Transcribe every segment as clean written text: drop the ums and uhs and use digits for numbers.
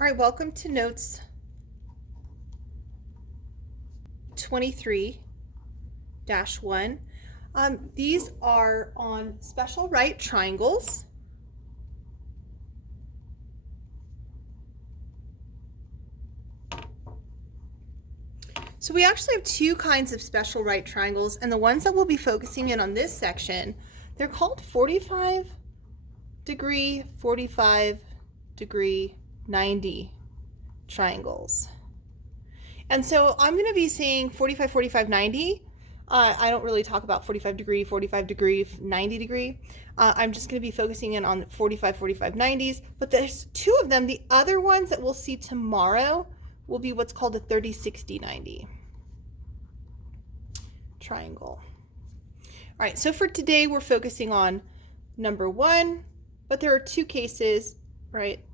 All right, welcome to Notes 23-1. These are on special right triangles. So we actually have two kinds of special right triangles, and the ones that we'll be focusing in on this section, they're called 45 degree, 45 degree, 90 triangles. And so I'm going to be saying 45, 45, 90. I don't really talk about 45 degree, 90 degree. I'm just going to be focusing in on 45, 45, 90s. But there's two of them. The other ones that we'll see tomorrow will be what's called a 30, 60, 90 triangle. All right, so for today, we're focusing on number one, but there are two cases, right?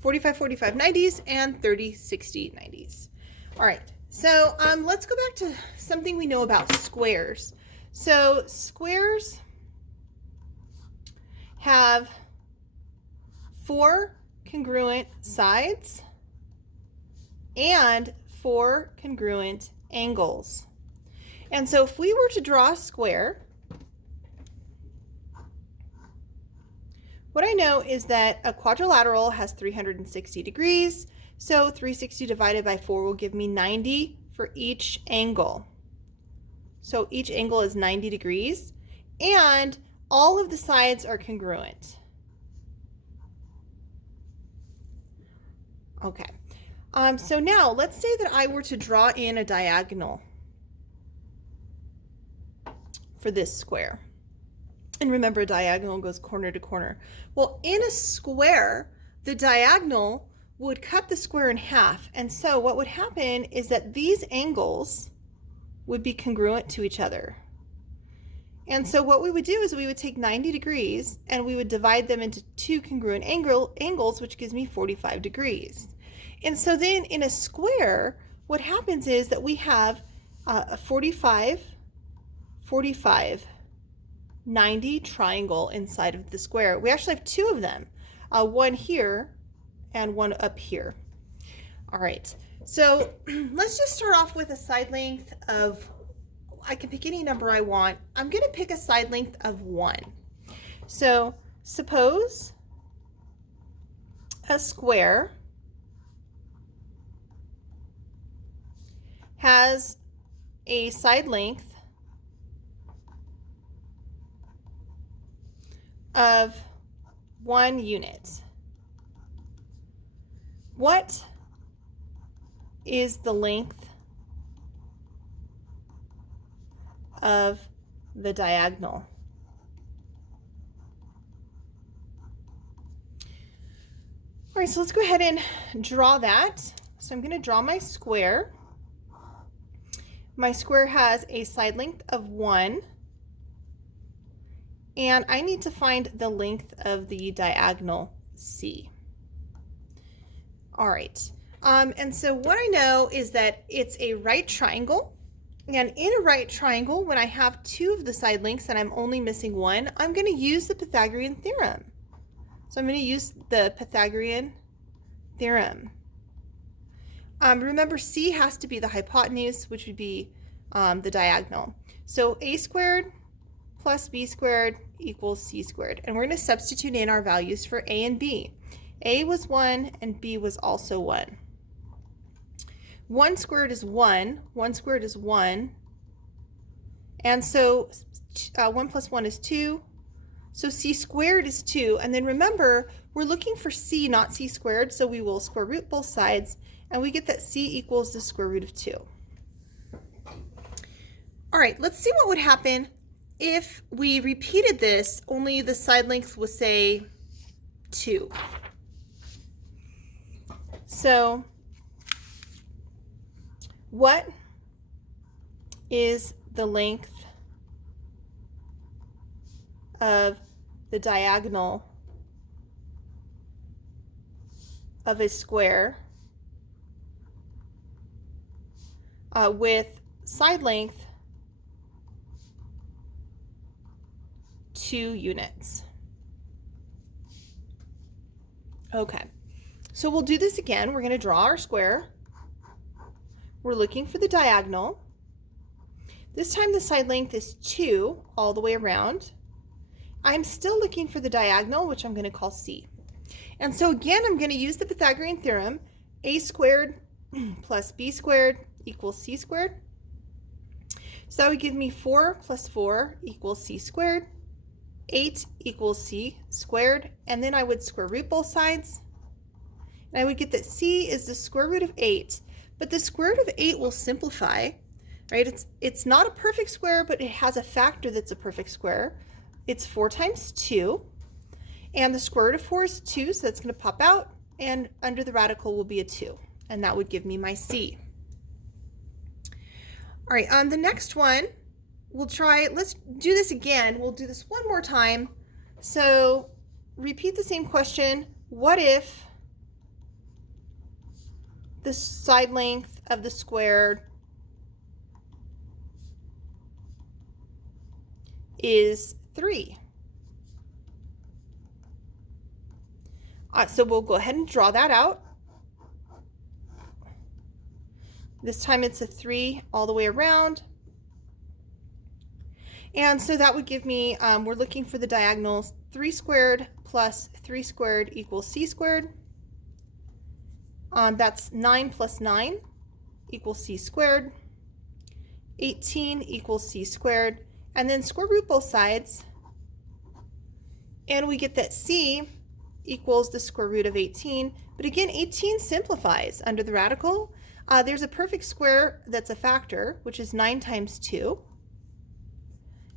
45, 45, 90s and 30, 60, 90s. All right, so let's go back to something we know about squares. So squares have four congruent sides and four congruent angles. And so if we were to draw a square, what I know is that a quadrilateral has 360 degrees. So 360 divided by 4 will give me 90 for each angle. So each angle is 90 degrees, and all of the sides are congruent. Okay, so now let's say that I were to draw in a diagonal for this square. And remember, a diagonal goes corner to corner. Well, in a square, the diagonal would cut the square in half. And so what would happen is that these angles would be congruent to each other. And so what we would do is we would take 90 degrees and we would divide them into two congruent angles, which gives me 45 degrees. And so then in a square, what happens is that we have a 45, 45, 90 triangle inside of the square. We actually have two of them, one here and one up here. All right, so let's just start off with a side length of, I can pick any number I want. I'm going to pick a side length of 1. So suppose a square has a side length of 1 unit. What is the length of the diagonal? All right, so let's go ahead and draw that. So I'm going to draw my square. My square has a side length of 1. And I need to find the length of the diagonal C. All right, and so what I know is that it's a right triangle. And in a right triangle, when I have two of the side lengths and I'm only missing one, I'm going to use the Pythagorean theorem. So I'm going to use the Pythagorean theorem. Remember, C has to be the hypotenuse, which would be the diagonal. So a squared plus b squared equals c squared. And we're going to substitute in our values for a and b. A was 1 and b was also 1. 1 squared is 1. 1 squared is 1. And so 1 plus 1 is 2. So c squared is 2. And then remember, we're looking for c, not c squared. So we will square root both sides. And we get that c equals the square root of 2. All right, let's see what would happen if we repeated this, only the side length was, say, 2. So what is the length of the diagonal of a square with side length 2 units? Okay, So we'll do this again. We're going to draw our square. We're looking for the diagonal. This time the side length is 2 all the way around. I'm still looking for the diagonal, which I'm going to call C. And so again, I'm going to use the Pythagorean theorem. A squared plus B squared equals C squared. So that would give me 4 plus 4 equals C squared. 8 equals C squared. And then I would square root both sides. And I would get that C is the square root of 8. But the square root of 8 will simplify, right? It's not a perfect square, but it has a factor that's a perfect square. It's 4 times 2. And the square root of 4 is 2, so that's going to pop out. And under the radical will be a 2. And that would give me my C. All right, on the next one, we'll try, let's do this again. We'll do this one more time. So repeat the same question. What if the side length of the square is 3? So we'll go ahead and draw that out. This time it's a 3 all the way around. And so that would give me, we're looking for the diagonals, 3 squared plus 3 squared equals C squared. That's 9 plus 9 equals C squared. 18 equals C squared. And then square root both sides. And we get that C equals the square root of 18. But again, 18 simplifies under the radical. There's a perfect square that's a factor, which is 9 times 2.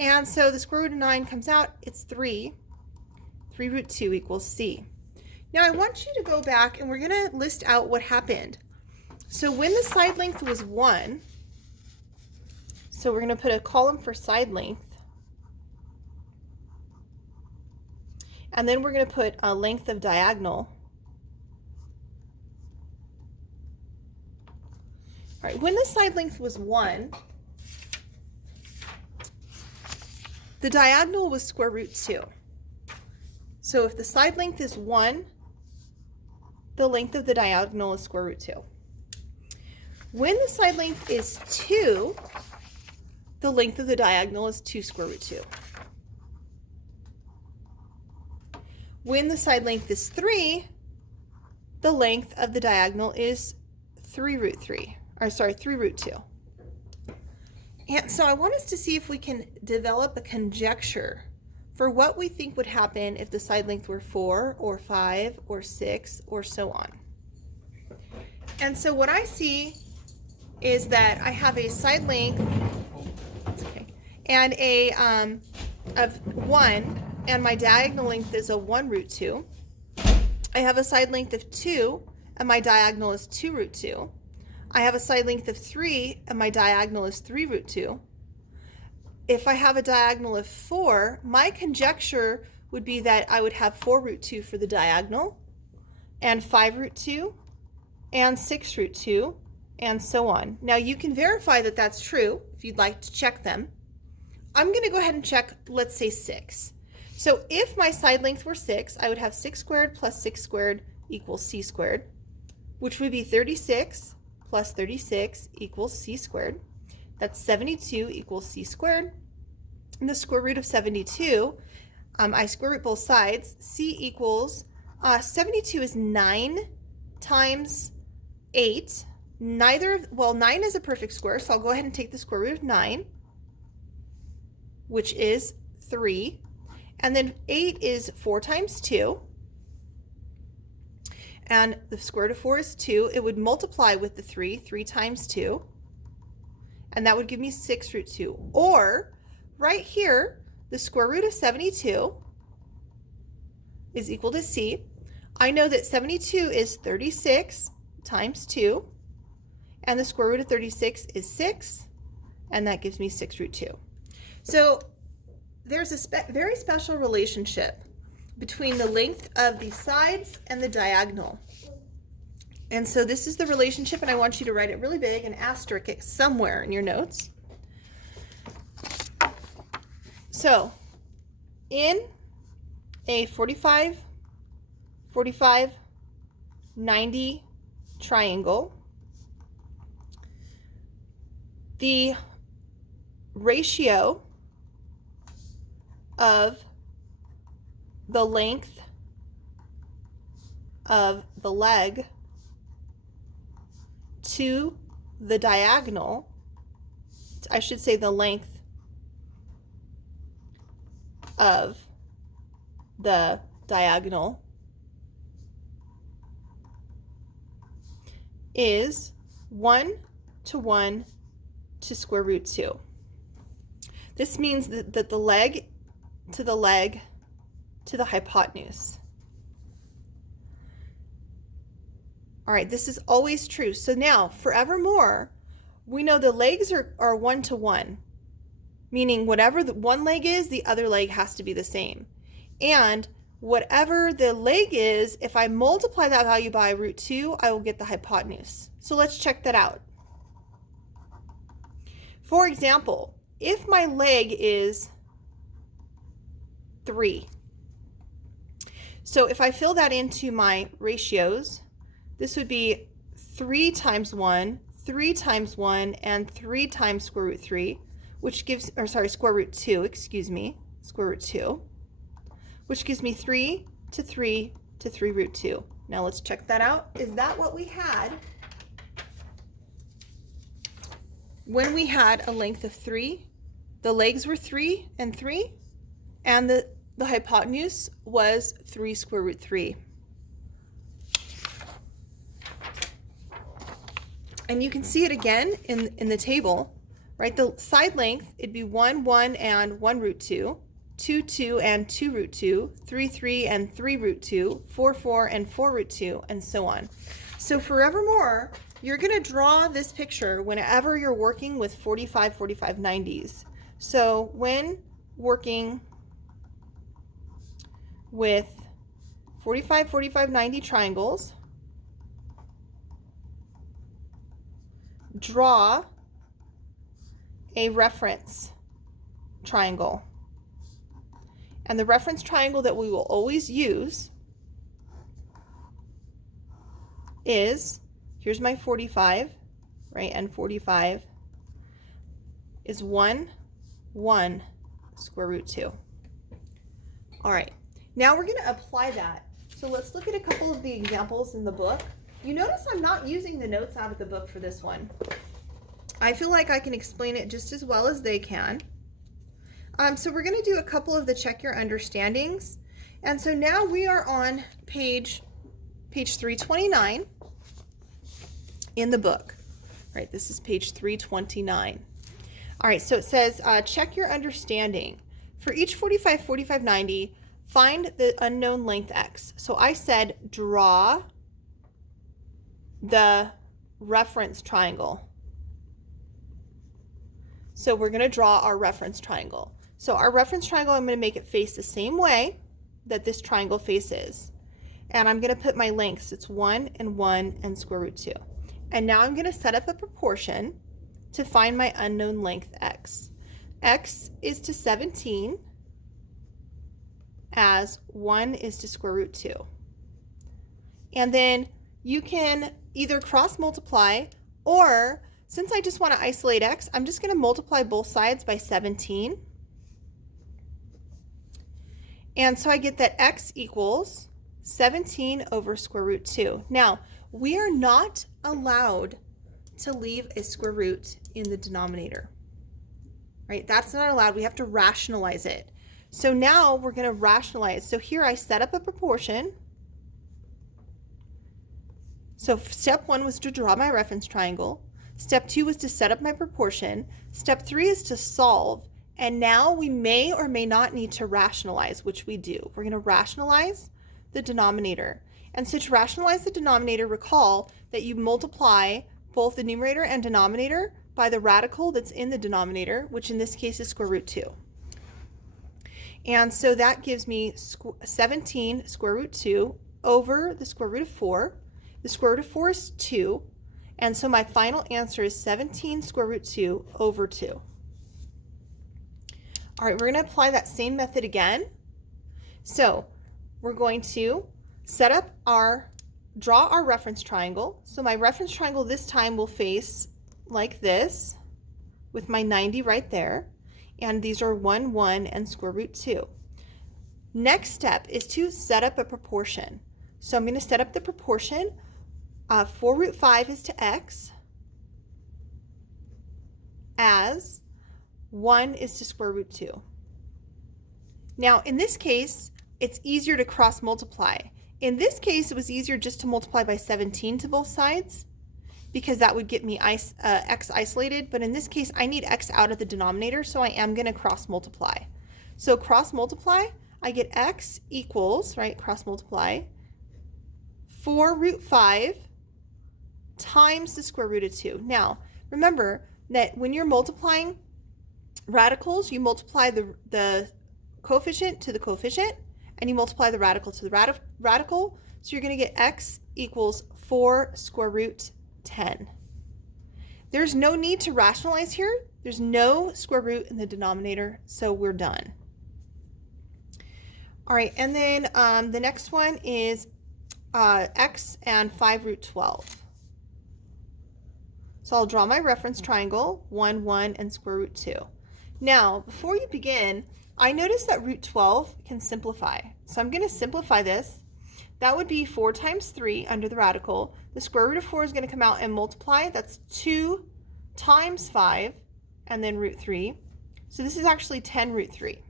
And so the square root of 9 comes out, it's 3. 3 root 2 equals C. Now I want you to go back and we're going to list out what happened. So when the side length was 1, so we're going to put a column for side length. And then we're going to put a length of diagonal. All right, when the side length was 1, the diagonal was square root 2. So if the side length is 1, the length of the diagonal is square root 2. When the side length is 2, the length of the diagonal is 2 square root 2. When the side length is 3, the length of the diagonal is 3 root 2. And so I want us to see if we can develop a conjecture for what we think would happen if the side length were 4 or 5 or 6 or so on. And so what I see is that I have a side length and a of 1, and my diagonal length is a 1 root 2. I have a side length of 2, and my diagonal is 2 root 2. I have a side length of 3, and my diagonal is 3 root 2. If I have a diagonal of 4, my conjecture would be that I would have 4 root 2 for the diagonal, and 5 root 2, and 6 root 2, and so on. Now you can verify that that's true if you'd like to check them. I'm going to go ahead and check, let's say 6. So if my side length were 6, I would have 6 squared plus 6 squared equals C squared, which would be 36 plus 36 equals C squared. That's 72 equals C squared. And the square root of 72, I square root both sides. C equals, 72 is 9 times 8. 9 is a perfect square, so I'll go ahead and take the square root of 9, which is 3. And then 8 is 4 times 2. And the square root of 4 is 2. It would multiply with the 3 times 2. And that would give me 6 root 2. Or, right here, the square root of 72 is equal to C. I know that 72 is 36 times 2. And the square root of 36 is 6. And that gives me 6 root 2. So there's a very special relationship between the length of the sides and the diagonal. And so this is the relationship, and I want you to write it really big and asterisk it somewhere in your notes. So in a 45, 45, 90 triangle, the ratio of the length of the leg to the diagonal, I should say the length of the diagonal is 1 to 1 to square root 2. This means that the leg to the hypotenuse. All right, this is always true. So now, forevermore, we know the legs are 1 to 1, meaning whatever the one leg is, the other leg has to be the same. And whatever the leg is, if I multiply that value by root 2, I will get the hypotenuse. So let's check that out. For example, if my leg is 3, so if I fill that into my ratios, this would be 3 times 1, 3 times 1, and 3 times square root 3, which gives, or sorry, square root 2, excuse me, square root 2, which gives me 3 to 3 to 3 root 2. Now let's check that out. Is that what we had when we had a length of 3? The legs were 3 and 3, and the hypotenuse was 3 square root 3. And you can see it again in the table, right? The side length, it'd be 1, 1, and 1 root 2, 2, 2, and 2 root 2, 3, 3, and 3 root 2, 4, 4, and 4 root 2, and so on. So forevermore, you're going to draw this picture whenever you're working with 45, 45, 90s. So when working with 45, 45, 90 triangles, draw a reference triangle. And the reference triangle that we will always use is, here's my 45, right? And 45 is 1, 1 square root 2. All right, now we're going to apply that. So let's look at a couple of the examples in the book. You notice I'm not using the notes out of the book for this one. I feel like I can explain it just as well as they can. So we're going to do a couple of the check your understandings. And so now we are on page 329 in the book. All right, this is page 329. All right, so it says check your understanding. For each 45, 45, 90, find the unknown length x. So I said draw the reference triangle. So we're going to draw our reference triangle. So our reference triangle, I'm going to make it face the same way that this triangle faces. And I'm going to put my lengths. It's 1 and 1 and square root 2. And now I'm going to set up a proportion to find my unknown length x. X is to 17 as 1 is to square root 2. And then you can either cross multiply, or since I just want to isolate x, I'm just going to multiply both sides by 17. And so I get that x equals 17 over square root 2. Now, we are not allowed to leave a square root in the denominator, right? That's not allowed. We have to rationalize it. So now we're going to rationalize. So here I set up a proportion. So step 1 was to draw my reference triangle. Step 2 was to set up my proportion. Step 3 is to solve. And now we may or may not need to rationalize, which we do. We're going to rationalize the denominator. And so to rationalize the denominator, recall that you multiply both the numerator and denominator by the radical that's in the denominator, which in this case is square root 2. And so that gives me 17 square root 2 over the square root of 4. The square root of 4 is 2. And so my final answer is 17 square root 2 over 2. All right, we're going to apply that same method again. So we're going to set up our draw our reference triangle. So my reference triangle this time will face like this with my 90 right there. And these are 1, 1, and square root 2. Next step is to set up a proportion. So I'm going to set up the proportion. 4 root 5 is to x as 1 is to square root 2. Now in this case, it's easier to cross multiply. In this case, it was easier just to multiply by 17 to both sides because that would get me x isolated. But in this case, I need x out of the denominator, so I am going to cross multiply. So cross multiply, I get x equals, right, cross multiply, 4 root 5 times the square root of 2. Now, remember that when you're multiplying radicals, you multiply the coefficient to the coefficient, and you multiply the radical to the radical. So you're going to get x equals 4 square root 10. There's no need to rationalize here. There's no square root in the denominator, so we're done. All right, and then the next one is x and 5 root 12. So I'll draw my reference triangle, 1, 1, and square root 2. Now, before you begin, I noticed that root 12 can simplify. So I'm going to simplify this. That would be 4 times 3 under the radical. The square root of 4 is going to come out and multiply. That's 2 times 5, and then root 3. So this is actually 10 root 3.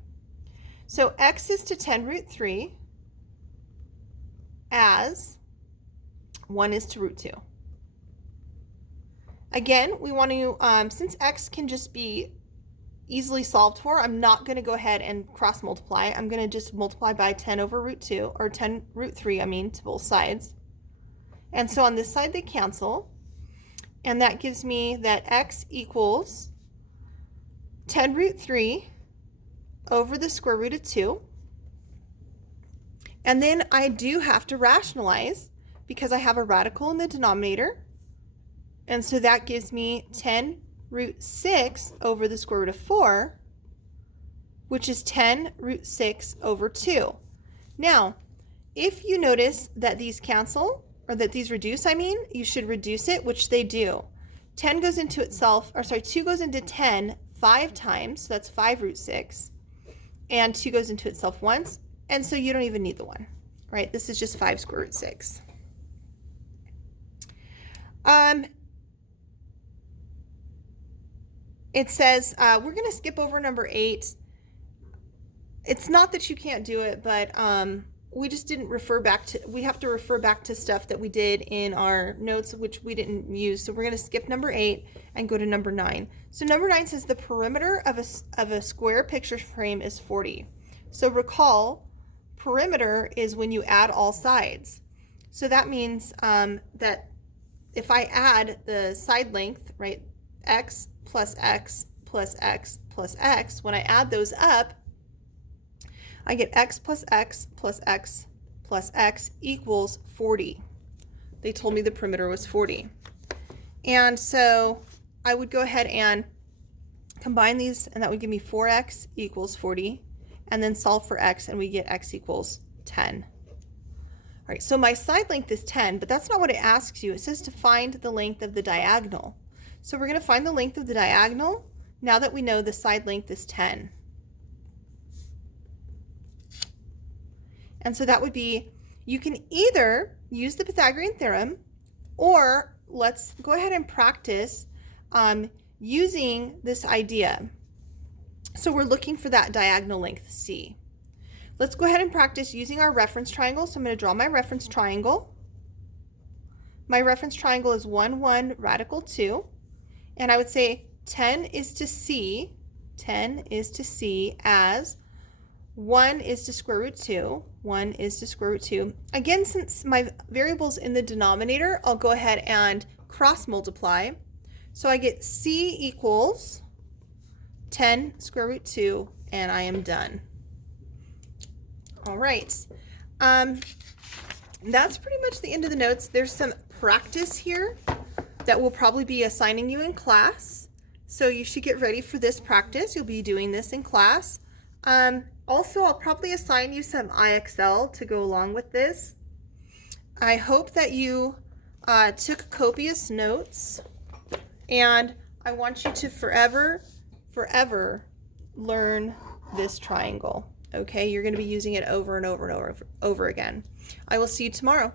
So x is to 10 root 3 as 1 is to root 2. Again, we want to, since x can just be easily solved for, I'm not going to go ahead and cross multiply. I'm going to just multiply by 10 over root 2, or 10 root 3, I mean, to both sides. And so on this side they cancel, and that gives me that x equals 10 root 3 over the square root of 2. And then I do have to rationalize because I have a radical in the denominator. And so that gives me 10 root 6 over the square root of 4, which is 10 root 6 over 2. Now, if you notice that these cancel, or that these reduce, I mean, you should reduce it, which they do. 10 goes into itself, or sorry, 2 goes into 10 5 times, so that's 5 root 6. And 2 goes into itself once, and so you don't even need the 1, right? This is just 5 square root 6. It says, we're going to skip over number 8. It's not that you can't do it, but we just didn't refer back to, we have to refer back to stuff that we did in our notes, which we didn't use. So we're going to skip number 8 and go to number 9. So number 9 says the perimeter of a square picture frame is 40. So recall, perimeter is when you add all sides. So that means that if I add the side length, right, x plus x plus x plus x, when I add those up, I get x plus x plus x plus x equals 40. They told me the perimeter was 40. And so I would go ahead and combine these, and that would give me 4x equals 40, and then solve for x, and we get x equals 10. All right, so my side length is 10, but that's not what it asks you. It says to find the length of the diagonal. So we're going to find the length of the diagonal now that we know the side length is 10. And so that would be, you can either use the Pythagorean theorem, or let's go ahead and practice using this idea. So we're looking for that diagonal length C. Let's go ahead and practice using our reference triangle. So I'm going to draw my reference triangle. My reference triangle is 1, 1, radical 2. And I would say 10 is to C as 1 is to square root 2. 1 is to square root 2. Again, since my variable's in the denominator, I'll go ahead and cross multiply. So I get C equals 10 square root 2, and I am done. All right. That's pretty much the end of the notes. There's some practice here that we'll probably be assigning you in class. So you should get ready for this practice. You'll be doing this in class. Also, I'll probably assign you some IXL to go along with this. I hope that you took copious notes, and I want you to forever learn this triangle. Okay, you're going to be using it over and over and over again. I will see you tomorrow.